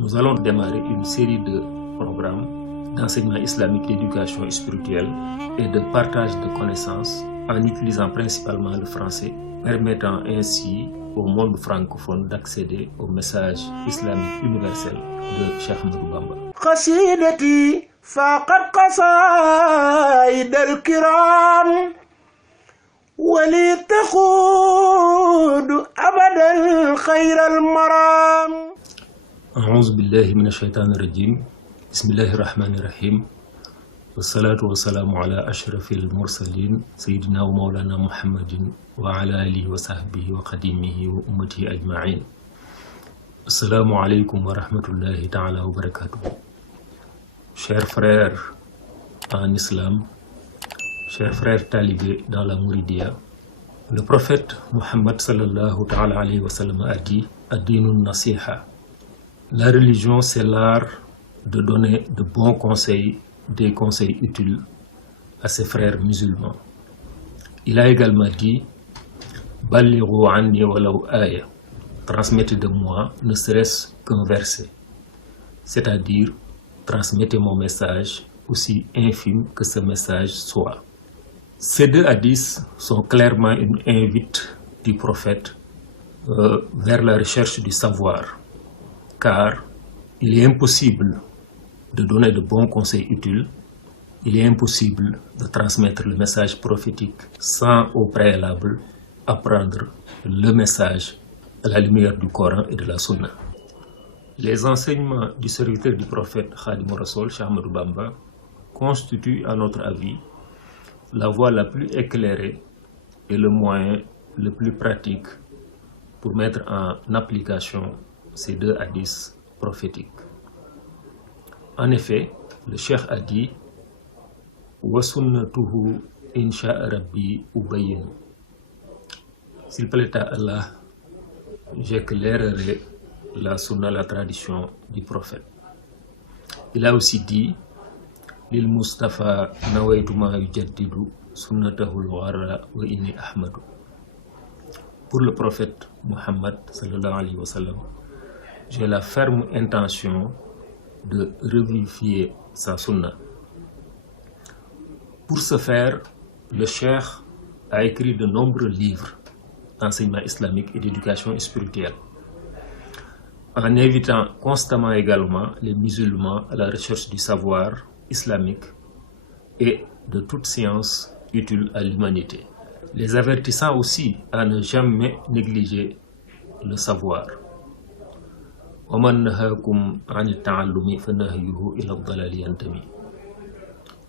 Nous allons démarrer une série de programmes d'enseignement islamique, d'éducation spirituelle et de partage de connaissances en utilisant principalement le français, permettant ainsi au monde francophone d'accéder au message islamique universel de Cheikh Ahmadou Bamba. قصيدتي فاقت قصائد الكرام ولي تخوض أبدا خير المرام. أعوذ بالله من الشيطان الرجيم. بسم الله الرحمن الرحيم. والصلاة والسلام على أشرف المرسلين سيدنا ومولانا محمد وعلى آله وصحبه وقديمه وأمته أجمعين. السلام عليكم ورحمة الله تعالى وبركاته. Chers frères en islam, chers frères talibés dans la Mouridia, le prophète Muhammad sallallahu ta'ala alayhi wa sallam a dit Ad-dinun nasiha. La religion, c'est l'art de donner de bons conseils, des conseils utiles à ses frères musulmans. Il a également dit Ballighu anni walaw aya. Transmettez de moi ne serait-ce qu'un verset, c'est-à-dire transmettez mon message, aussi infime que ce message soit. Ces deux hadiths sont clairement une invite du prophète vers la recherche du savoir, car il est impossible de donner de bons conseils utiles, il est impossible de transmettre le message prophétique sans au préalable apprendre le message à la lumière du Coran et de la Sunna. Les enseignements du serviteur du prophète Khadim Rassoul, Cheikh Ahmadou Bamba, constituent à notre avis la voie la plus éclairée et le moyen le plus pratique pour mettre en application ces deux hadiths prophétiques. En effet, le Cheikh a dit wa sunnatuhu insha rabbi ubayyin. S'il plaît à Allah, j'éclairerai la sunna, la tradition du prophète. Il a aussi dit lil Mustafa nawaytu ma yujaddidu sunnatahul gharra wa inni ahmadu. Pour le prophète Muhammad sallallahu alayhi wa sallam, j'ai la ferme intention de revivifier sa sunna. Pour ce faire, le cheikh a écrit de nombreux livres d'enseignement islamique et d'éducation spirituelle, en invitant constamment également les musulmans à la recherche du savoir islamique et de toute science utile à l'humanité, les avertissant aussi à ne jamais négliger le savoir.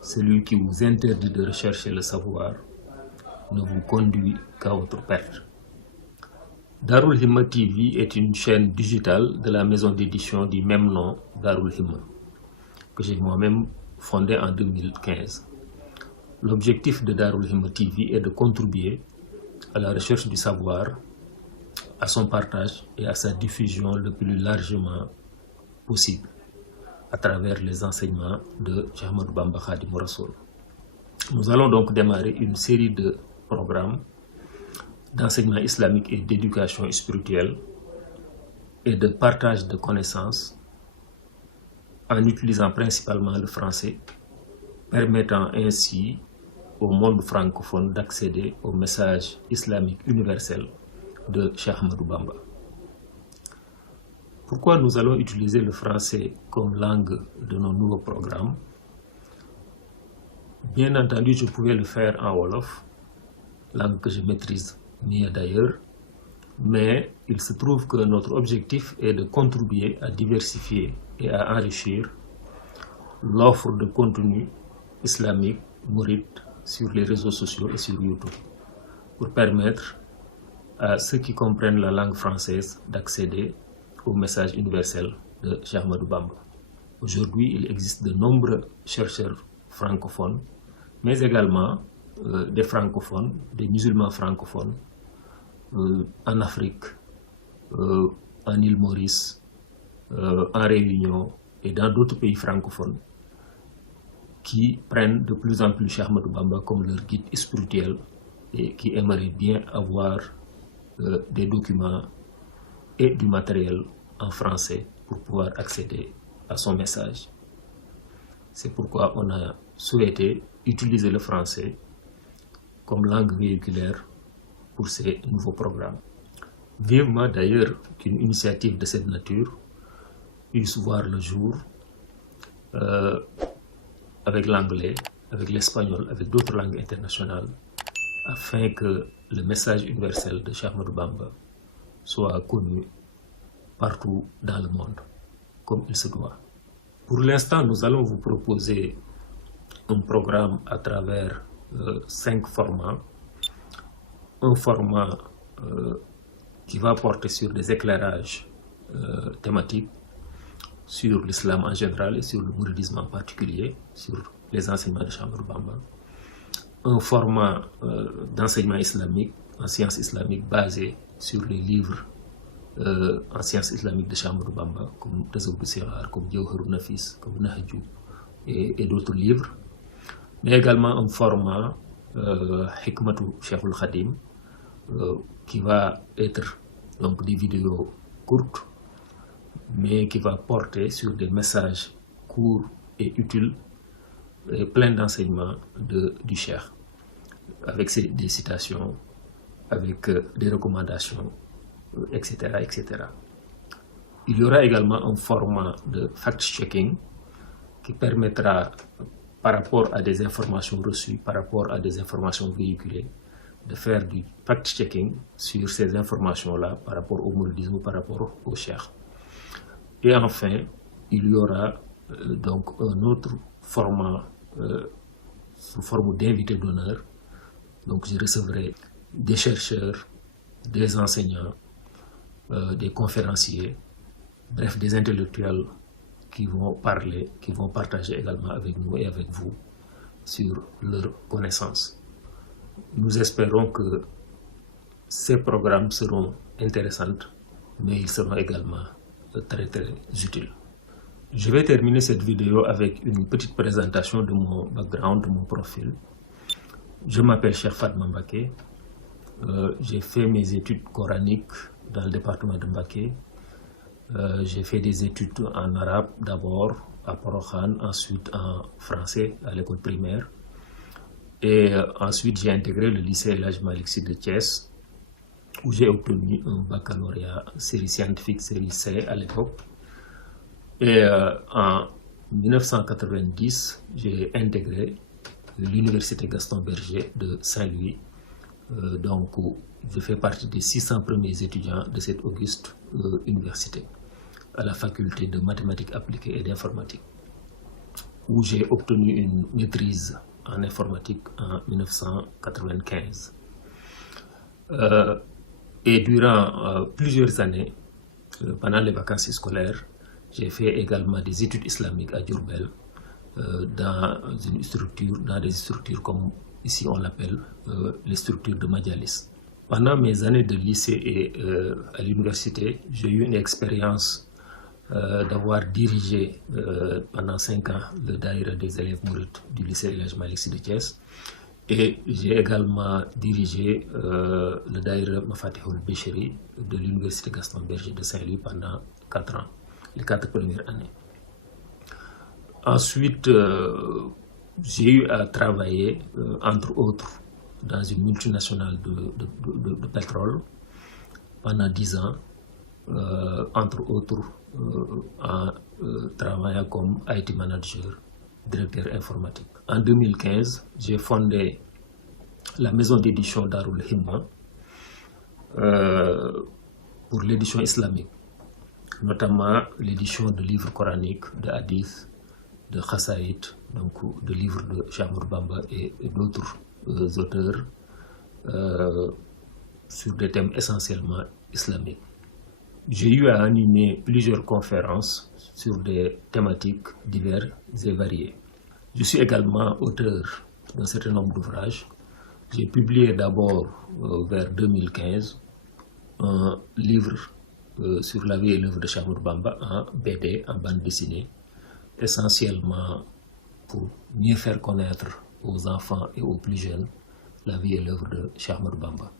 Celui qui vous interdit de rechercher le savoir ne vous conduit qu'à votre perte. Darul Himma TV est une chaîne digitale de la maison d'édition du même nom, Darul Himma, que j'ai moi-même fondée en 2015. L'objectif de Darul Himma TV est de contribuer à la recherche du savoir, à son partage et à sa diffusion le plus largement possible à travers les enseignements de Cheikh Ahmadou Bamba Khadim Rassoul. Nous allons donc démarrer une série de programmes d'enseignement islamique et d'éducation spirituelle et de partage de connaissances en utilisant principalement le français, permettant ainsi au monde francophone d'accéder au message islamique universel de Cheikh Ahmadou Bamba. Pourquoi nous allons utiliser le français comme langue de nos nouveaux programmes? Bien entendu, je pouvais le faire en Wolof, langue que je maîtrise mieux d'ailleurs, mais il se trouve que notre objectif est de contribuer à diversifier et à enrichir l'offre de contenu islamique mouride sur les réseaux sociaux et sur YouTube, pour permettre à ceux qui comprennent la langue française d'accéder au message universel de Cheikh Ahmadou Bamba. Aujourd'hui, il existe de nombreux chercheurs francophones, mais également des francophones, des musulmans francophones, en Afrique, en île Maurice, en Réunion et dans d'autres pays francophones qui prennent de plus en plus Cheikh Ahmadou Bamba comme leur guide spirituel et qui aimeraient bien avoir des documents et du matériel en français pour pouvoir accéder à son message. C'est pourquoi on a souhaité utiliser le français comme langue véhiculaire pour ces nouveaux programmes. Vivement d'ailleurs qu'une initiative de cette nature puisse voir le jour avec l'anglais, avec l'espagnol, avec d'autres langues internationales, afin que le message universel de Cheikh Ahmadou Bamba soit connu partout dans le monde, comme il se doit. Pour l'instant, nous allons vous proposer un programme à travers 5 formats. Un format qui va porter sur des éclairages thématiques sur l'islam en général et sur le mouridisme en particulier, sur les enseignements de Cheikh Ahmadou Bamba. Un format d'enseignement islamique, en sciences islamiques, basé sur les livres en sciences islamiques de Cheikh Ahmadou Bamba, comme Tazawwud Sighar, comme Jawharun Nafis, comme Nahju et d'autres livres. Mais également un format Hikmatou Cheikhul Khadim, qui va être donc des vidéos courtes, mais qui va porter sur des messages courts et utiles et pleins d'enseignements du Cheikh, avec des citations, avec des recommandations, etc., etc. Il y aura également un format de fact-checking qui permettra, par rapport à des informations reçues, par rapport à des informations véhiculées, de faire du fact-checking sur ces informations-là par rapport au mouridisme, par rapport au Cheikh. Et enfin, il y aura donc un autre format sous forme d'invité d'honneur. Donc je recevrai des chercheurs, des enseignants, des conférenciers, bref, des intellectuels qui vont parler, qui vont partager également avec nous et avec vous sur leurs connaissances. Nous espérons que ces programmes seront intéressants, mais ils seront également très utiles. Je vais terminer cette vidéo avec une petite présentation de mon background, de mon profil. Je m'appelle Cheikh Fatma Mbacké. J'ai fait mes études coraniques dans le département de Mbacké. J'ai fait des études en arabe d'abord à Porokhane, ensuite en français à l'école primaire. Et ensuite, j'ai intégré le lycée El Hadj Malick Sy de Thiès, où j'ai obtenu un baccalauréat série scientifique, série C à l'époque. Et en 1990, j'ai intégré l'université Gaston Berger de Saint-Louis. Donc, je fais partie des 600 premiers étudiants de cette auguste université, à la faculté de mathématiques appliquées et d'informatique, où j'ai obtenu une maîtrise en informatique en 1995. Et durant plusieurs années, pendant les vacances scolaires, j'ai fait également des études islamiques à Diourbel, dans des structures comme ici on l'appelle les structures de Majalis. Pendant mes années de lycée et à l'université, j'ai eu une expérience d'avoir dirigé pendant 5 ans le daïra des élèves mourides du lycée El Hadj Malick Sy de Thiès, et j'ai également dirigé le daïra Mafatihul Bichri de l'université Gaston Berger de Saint-Louis pendant 4 ans, les 4 premières années. Ensuite, j'ai eu à travailler, entre autres, dans une multinationale de pétrole pendant 10 ans, entre autres en travaillant comme IT manager, directeur informatique. En 2015, j'ai fondé la maison d'édition Darul Himma pour l'édition islamique, notamment l'édition de livres coraniques, de hadiths, de Khassaïd, donc de livres de Cheikh Ahmadou Bamba et d'autres auteurs sur des thèmes essentiellement islamiques. J'ai eu à animer plusieurs conférences sur des thématiques diverses et variées. Je suis également auteur d'un certain nombre d'ouvrages. J'ai publié d'abord vers 2015 un livre sur la vie et l'œuvre de Cheikh Ahmadou Bamba en BD, en bande dessinée, essentiellement pour mieux faire connaître aux enfants et aux plus jeunes la vie et l'œuvre de Cheikh Ahmadou Bamba.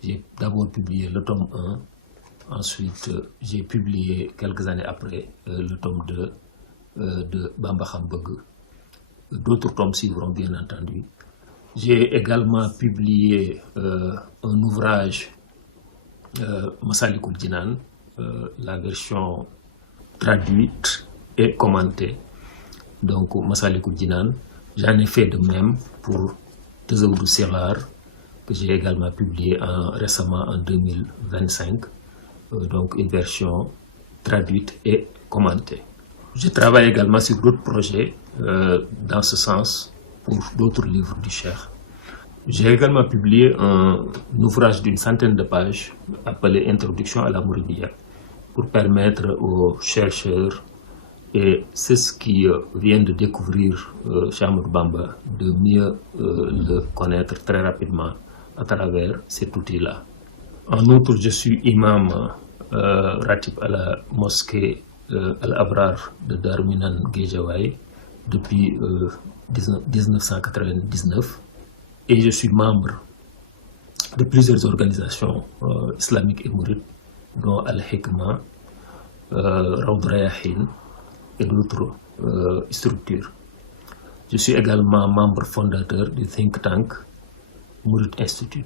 J'ai d'abord publié le tome 1 Ensuite, j'ai publié quelques années après le tome 2 de Bamba Xam Bëgg. D'autres tomes suivront bien entendu. J'ai également publié un ouvrage Massalikul Jinaan, la version traduite et commentée. Donc Massalikul Jinaan, j'en ai fait de même pour Tazawudu Sighar, que j'ai également publié récemment en 2025. Donc une version traduite et commentée. Je travaille également sur d'autres projets dans ce sens pour d'autres livres du Cheikh. J'ai également publié un ouvrage d'une centaine de pages appelé Introduction à la Mouridiyya pour permettre aux chercheurs et ceux qui viennent de découvrir Cheikh Ahmadou Bamba de mieux le connaître très rapidement à travers cet outil-là. En outre, je suis imam ratib à la mosquée Al-Abrar de Darou Minane Guédiawaye depuis 1999 et je suis membre de plusieurs organisations islamiques et mourides dont Al-Hikma, Rawd Rayahin et d'autres structures. Je suis également membre fondateur du think tank Mourid Institute.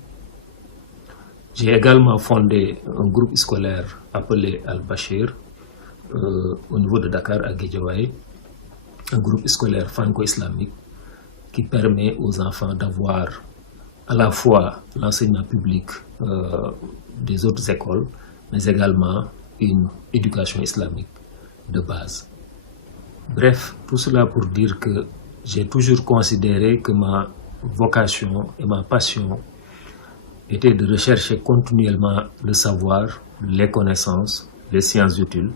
J'ai également fondé un groupe scolaire appelé Al-Bachir au niveau de Dakar à Guédiawaye, un groupe scolaire franco-islamique qui permet aux enfants d'avoir à la fois l'enseignement public des autres écoles, mais également une éducation islamique de base. Bref, tout cela pour dire que j'ai toujours considéré que ma vocation et ma passion était de rechercher continuellement le savoir, les connaissances, les sciences utiles,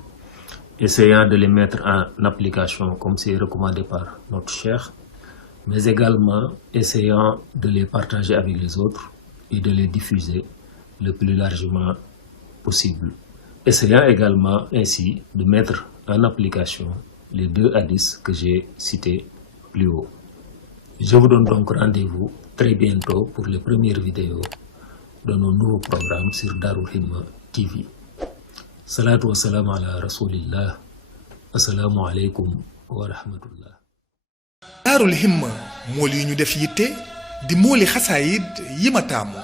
essayant de les mettre en application comme c'est recommandé par notre Cheikh, mais également essayant de les partager avec les autres et de les diffuser le plus largement possible. Essayant également ainsi de mettre en application les 2 hadiths que j'ai cités plus haut. Je vous donne donc rendez-vous très bientôt pour les premières vidéos de nos nouveaux programmes sur Darou Himma TV. Salatu wa salam ala rasulillah. Assalamu alaikum wa rahmatullah. Daarul Himma mool yi ñu def yitte di mooli xasaayid yi ma taamu